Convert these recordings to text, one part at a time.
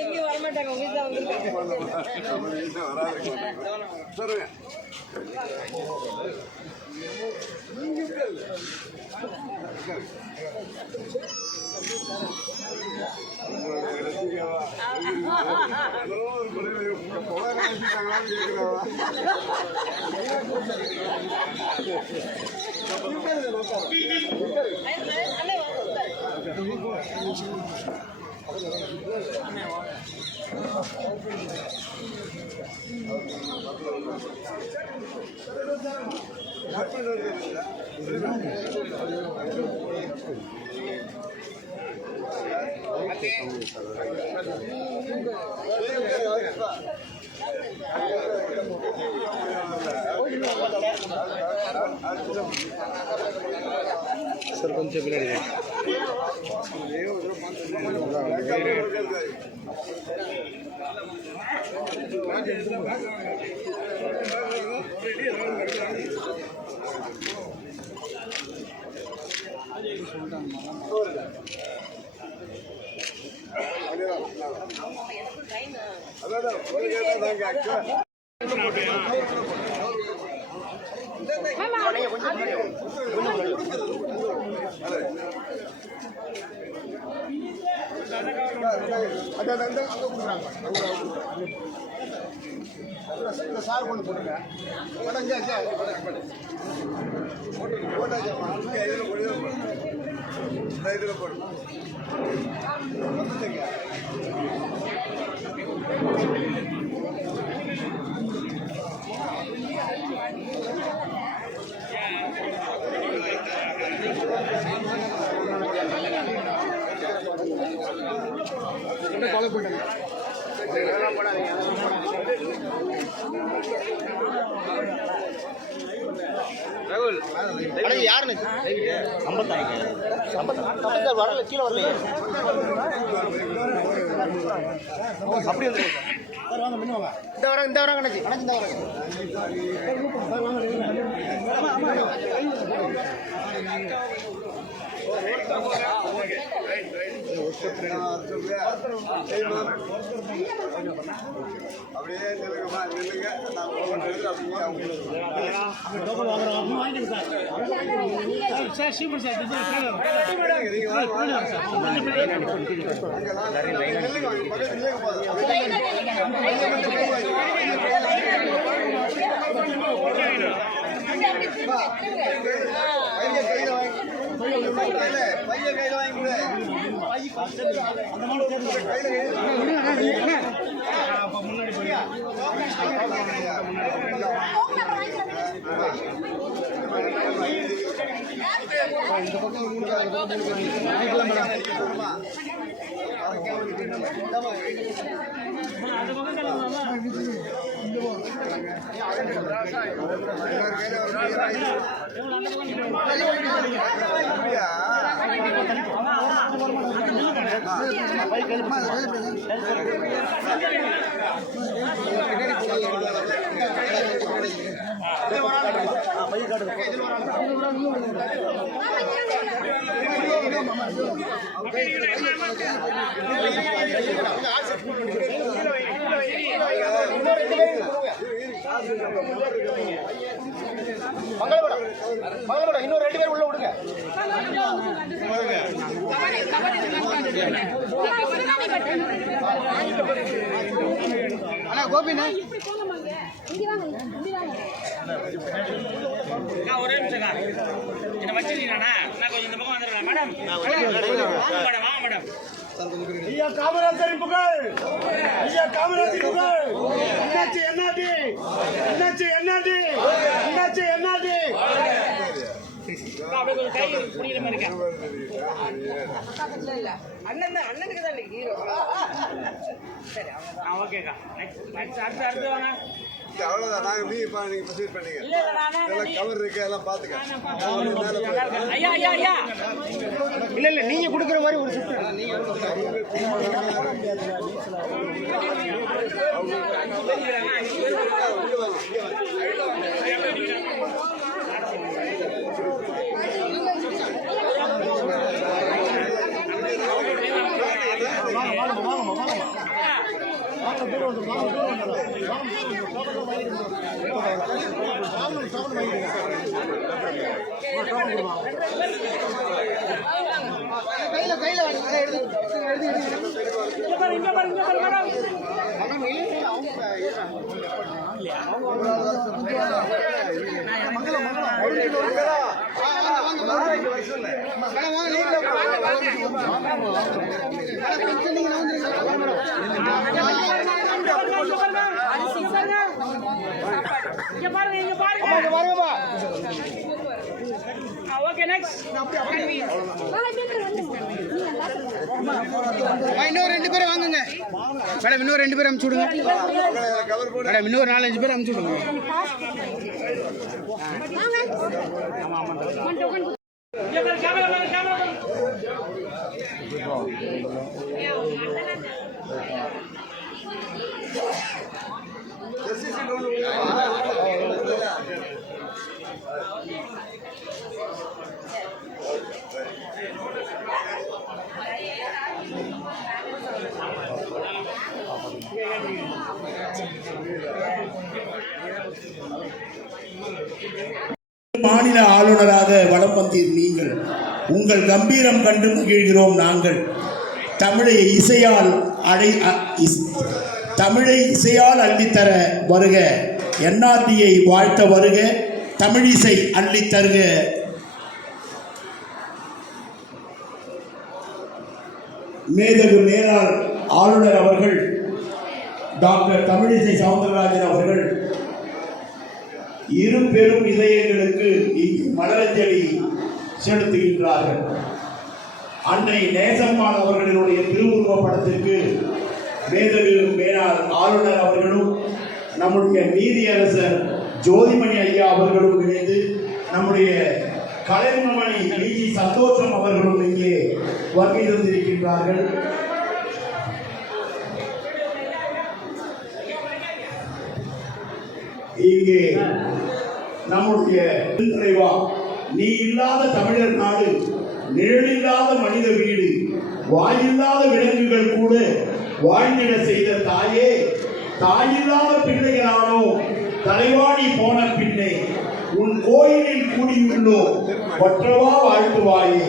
எங்கேயும் வரமாட்டாங்க सर पंच बिलाड़ी சார் கொண்டு போடுங்க இதில் போடு ஃபாலோ பண்ணுங்க ரகுல் யாருன்னு வரல கீழே வரலையே அப்படி வந்து சார் வாங்க முன்ன வாங்க இந்த வராங்க கணக்கு இந்த வராங்க அப்படியே நில்லுங்கம்மா நில்லுங்க பையன் கையில் வாங்கி இந்த பக்கம் மங்களபுரம் இன்னும் 2 பேர் உள்ள விடுங்க. அண்ணா கோபிண்ணா ஒரே நிமிஷம் என்ன வச்சிருக்கீங்கண்ணா நான் கொஞ்சம் இந்த பக்கம் வந்துடுறேன் மேடம். வாங்க மேடம். ஐயா காமராஜரின் புகழ், ஐயா காமராஜரின் புகழ். என்னாச்சு என்னாடி என்னாச்சு என்னாடி என்னாச்சு என்னாடி அண்ணனுக்கு தான் ஹீரோ. சரி ஓகேக்கா. அடுத்து வாங்க. அவ்வளோதான். நாங்கள் மீ இப்போ நீங்கள் ப்ரொசீட் பண்ணீங்க. எல்லாம் கவர் இருக்கு, எல்லாம் பார்த்துக்க. இல்லை இல்லை நீங்கள் கொடுக்குற மாதிரி ஒரு ஷிஃப்ட் நீங்கள் Okay, next. இன்னும் 2 பேர் வாங்குங்க மேடம். இன்னும் 2 பேர் அனுப்பிச்சு விடுங்க மேடம். இன்னொரு 4-5 பேர் அனுப்பிச்சு விடுங்க. மாநில ஆளுநராக வலம் வந்தீர் நீங்கள். உங்கள் கம்பீரம் கண்டு மகிழ்கிறோம் நாங்கள். தமிழை இசையால் அள்ளித்தர வருக. என்ஆர்டியை வாழ்த்த வருக. தமிழிசை அள்ளித்தருக. மேதகு மேலாள் ஆளுநர் அவர்கள் டாக்டர் தமிழிசை சவுந்தரராஜன் அவர்கள் இரு பெரும் இதயங்களுக்கு இங்கு மலரஞ்சலி செலுத்துகின்றார்கள். அன்னை நேசம்மாள் அவர்களுடைய திருவுருவ படத்திற்கு மேதகு மேலாள் ஆளுநர் அவர்களும் நம்முடைய நீதியரசர் ஜோதிமணி ஐயா அவர்களும் இணைந்து நம்முடைய கலைமணி விஜி சந்தோஷம் அவர்களும் இங்கே வருகை தந்திருக்கின்றார்கள். இங்கே நம்முடைய தலைவா, நீ இல்லாத தமிழர் நாடு, நிழலில்லாத மனித வீடு, வாயில்லாத விலங்குகள் கூட வாழ்ந்திட செய்த தாயே, தாயில்லாத பிள்ளைகளானோ தலைவாணி போன பின்னே உன் கோயிலில் கூடியுள்ளோ ஒற்றவா வாழ்த்துவாயே.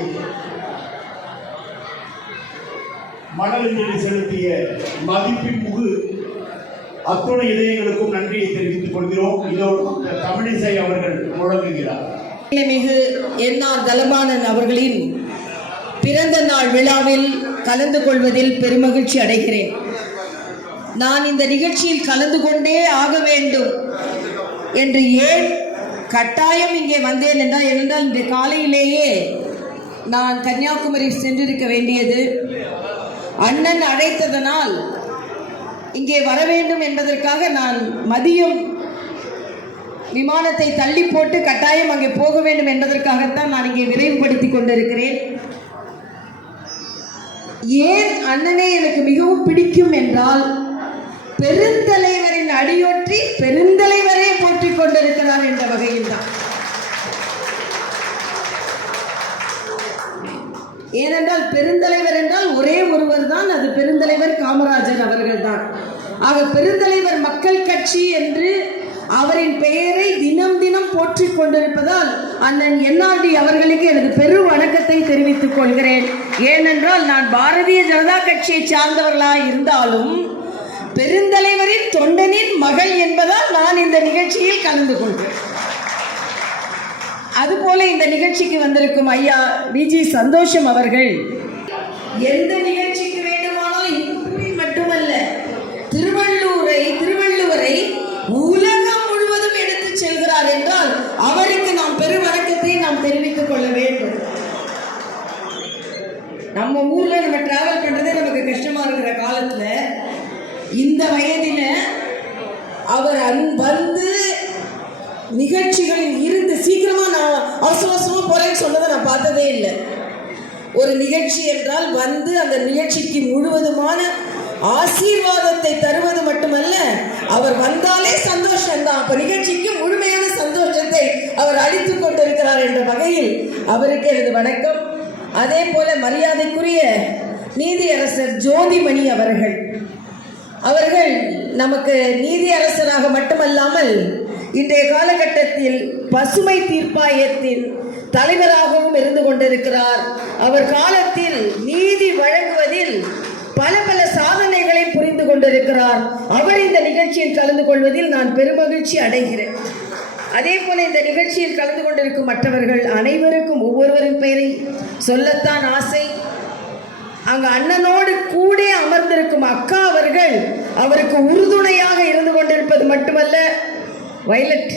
மலரஞ்சலி செலுத்திய மதிப்பின் முகு அத்துணை இதயங்களுக்கும் நன்றியை தெரிவித்துக் கொள்கிறோம். இதோடு தமிழிசை அவர்கள் முழங்குகிறார். மிகு என்ஆர் தலபாணன் அவர்களின் பிறந்த நாள் விழாவில் கலந்து கொள்வதில் பெருமகிழ்ச்சி அடைகிறேன். நான் இந்த நிகழ்ச்சியில் கலந்து கொண்டே ஆக வேண்டும் என்று ஏன் கட்டாயம் இங்கே வந்தேன் என்றால் இந்த காலையிலேயே நான் கன்னியாகுமரி சென்றிருக்க வேண்டியது. அண்ணன் அழைத்ததனால் இங்கே வர வேண்டும் என்பதற்காக நான் மதியம் விமானத்தை தள்ளி போட்டு கட்டாயம் அங்கே போக வேண்டும் என்பதற்காகத்தான் நான் இங்கே விரைவுபடுத்தி கொண்டிருக்கிறேன். ஏன் அண்ணனை எனக்கு மிகவும் பிடிக்கும் என்றால், பெருந்தலைவரின் அடியொற்றி பெருந்தலைவரே போற்றிக் கொண்டிருக்கிறார் என்ற வகையில் தான். ஏனென்றால் பெருந்தலைவர் என்றால் ஒரே ஒருவர் தான், அது பெருந்தலைவர் காமராஜர் அவர்கள் தான். ஆக பெருந்தலைவர் மக்கள் கட்சி என்று அவரின் பெயரை தினம் தினம் போற்றிக் கொண்டிருப்பதால் அண்ணன் என்ஆர்டி அவர்களுக்கு எனது பெரு வணக்கத்தை தெரிவித்துக் கொள்கிறேன். ஏனென்றால் நான் பாரதிய ஜனதா கட்சியை சார்ந்தவர்களாக இருந்தாலும் பெருந்தலைவரின் தொண்டனின் மகள் என்பதால் நான் இந்த நிகழ்ச்சியில் கலந்து கொள்கிறேன். அதுபோல இந்த நிகழ்ச்சிக்கு வந்திருக்கும் ஐயா விஜி சந்தோஷம் அவர்கள் எந்த நிகழ்ச்சிக்கு வேண்டுமானாலும் இந்தூரில் மட்டுமல்ல திருவள்ளுவரை உலகம் முழுவதும் எடுத்து செல்கிறார் என்றால் அவருக்கு நாம் பெரு வணக்கத்தை நாம் தெரிவித்துக் கொள்ள வேண்டும். நம்ம ஊர்ல நம்ம டிராவல் பண்றதே நமக்கு கஷ்டமா இருக்கிற காலத்துல இந்த வயதில அவர் வந்து நிகழ்ச்சிகளில் இருந்து சீக்கிரமா நான் அவசரமா போறேன்னு சொன்னதை நான் பார்த்ததே இல்லை. ஒரு நிகழ்ச்சி என்றால் வந்து அந்த நிகழ்ச்சிக்கு முழுவதுமான ஆசீர்வாதத்தை தருவது மட்டுமல்ல, அவர் வந்தாலே சந்தோஷம்தான். அப்ப நிகழ்ச்சிக்கு முழுமையான சந்தோஷத்தை அவர் அளித்துக் கொண்டிருக்கிறார் என்ற வகையில் அவருக்கு எனது வணக்கம். அதே போல மரியாதைக்குரிய நீதியரசர் ஜோதிமணி அவர்கள், அவர்கள் நமக்கு நீதியரசராக மட்டுமல்லாமல் இன்றைய காலகட்டத்தில் பசுமை தீர்ப்பாயத்தின் தலைவராகவும் இருந்து கொண்டிருக்கிறார். அவர் காலத்தில் நீதி வழங்குவதில் பல பல சாதனைகளை புரிந்து கொண்டிருக்கிறார். அவர் இந்த நிகழ்ச்சியில் கலந்து கொள்வதில் நான் பெருமகிழ்ச்சி அடைகிறேன். அதே போல இந்த நிகழ்ச்சியில் கலந்து கொண்டிருக்கும் மற்றவர்கள் அனைவருக்கும் ஒவ்வொருவரின் பெயரை சொல்லத்தான் ஆசை. அங்கு அண்ணனோடு கூட அமர்ந்திருக்கும் அக்கா அவர்கள் அவருக்கு உறுதுணையாக இருந்து கொண்டிருப்பது மட்டுமல்ல, வயலட்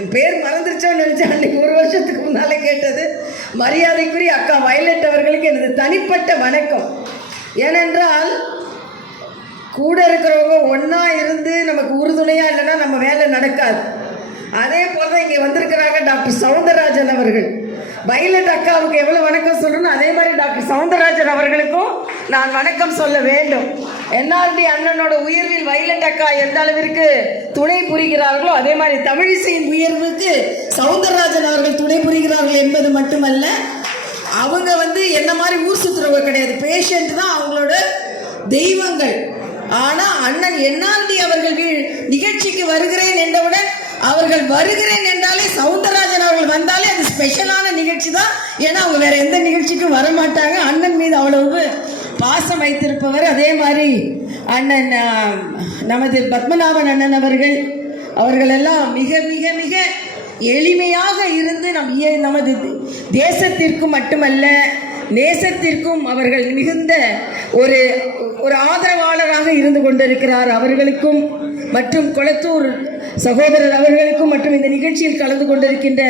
என் பேர் மறந்துருச்சோன்னு நினைச்சேன். அன்னைக்கு 1 வருஷத்துக்கு முன்னாலே கேட்டது. மரியாதைக்குரிய அக்கா வயலட் அவர்களுக்கு எனது தனிப்பட்ட வணக்கம். ஏனென்றால் கூட இருக்கிறவங்க ஒன்றா இருந்து நமக்கு உறுதுணையாக இல்லைன்னா நம்ம வேலை நடக்காது. அதே போல் தான் இங்கே வந்திருக்கிறாங்க டாக்டர் சவுந்தரராஜன் அவர்கள். வயலட் அக்காவுக்கு எவ்வளோ வணக்கம் சொல்லணும், அதே மாதிரி டாக்டர் சவுந்தரராஜன் அவர்களுக்கும் நான் வணக்கம் சொல்ல வேண்டும். என்ஆர்டி அண்ணனோட உயர்வில் வயலட் அக்கா எந்த அளவிற்கு துணை புரிகிறார்களோ அதே மாதிரி தமிழிசையின் உயர்வுக்கு சவுந்தரராஜன் அவர்கள் துணை புரிகிறார்கள் என்பது மட்டுமல்ல, அவங்க என்ன மாதிரி ஊர் சுற்றுறவங்க கிடையாது, பேஷண்ட் தான் அவங்களோட தெய்வங்கள். ஆனால் அண்ணன் என்ஆர்டி அவர்கள் நிகழ்ச்சிக்கு வருகிறேன் என்றவுடன் அவர்கள் வருகிறேன் என்றாலே சவுந்தரராஜன் அவர்கள் வந்தாலே அது ஸ்பெஷலான நிகழ்ச்சி தான். ஏன்னா அவங்க வேற எந்த நிகழ்ச்சிக்கும் வரமாட்டாங்க. அண்ணன் மீது அவ்வளவு பாசம் வைத்திருப்பவர். அதே மாதிரி அண்ணன் நமது பத்மநாபன் அண்ணன் அவர்கள் எல்லாம் மிக மிக மிக எளிமையாக இருந்து நமது தேசத்திற்கும் மட்டுமல்ல நேசத்திற்கும் அவர்கள் மிகுந்த ஒரு ஆதரவாளராக இருந்து கொண்டிருக்கிறார். அவர்களுக்கும் மற்றும் கொளத்தூர் சகோதரர் அவர்களுக்கும் மற்றும் இந்த நிகழ்ச்சியில் கலந்து கொண்டிருக்கின்ற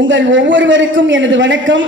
உங்கள் ஒவ்வொருவருக்கும் எனது வணக்கம்.